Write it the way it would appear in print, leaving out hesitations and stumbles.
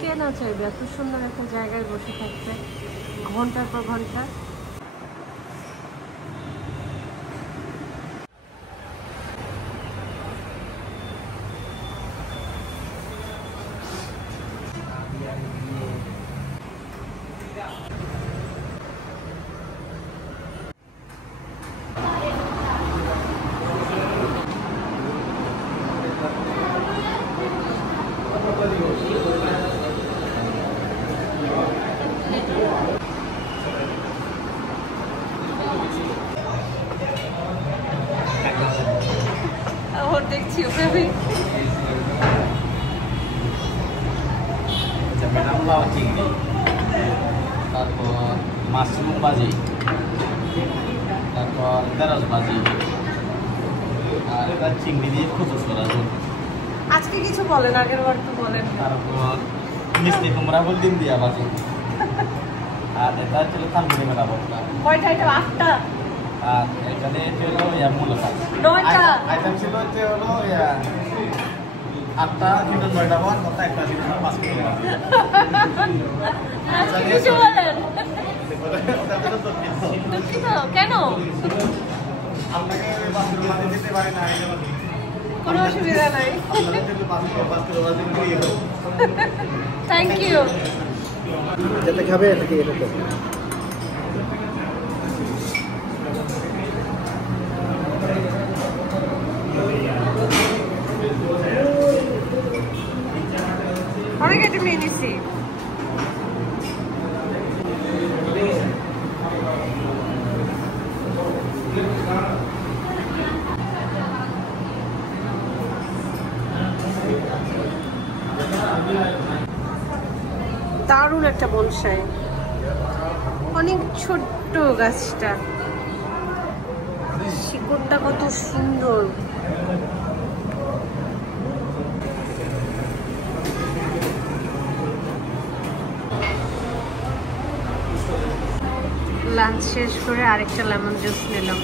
কে না চাইবে এত সুন্দর একটা জায়গায় বসে থাকতে ঘন্টার পর ঘন্টা। দেখছি ওভাবে তারপর মাশরুম ভাজি, তারপর ঢেঁড়স ভাজি, আর এটা চিংড়ি দিয়ে খুচুস করা ঝোল। আজকে কিছু বলেন, আগের বার তো বলেন। তারপর মিষ্টি কুমড়া বল ডিম দিয়া ভাজি, আর এটা ছিল থানকুনি মেলা ভর্তা। কয়টা আইটেম? 8টা। আর এখানে ছিল মূল শাক 9টা আইটেম ছিল। হলো 8টা, কিন্তু 9টা হওয়ার কথা, একটা ছিল 5 কেজি। আজকে কিছু বলেন। দুঃখিত কেন? আপনাকে দিতে পারি না, কোনো অসুবিধা নাই। Thank you. যেটা খাবে নাকি এটা তো অনেক আইটেম নিয়ে নিচ্ছি। দারুণ একটা বনসাই, অনেক ছোট্ট গাছটা, শিকড়টা কত সুন্দর। লাঞ্চ শেষ করে আরেকটা লেমন জুস নিলাম।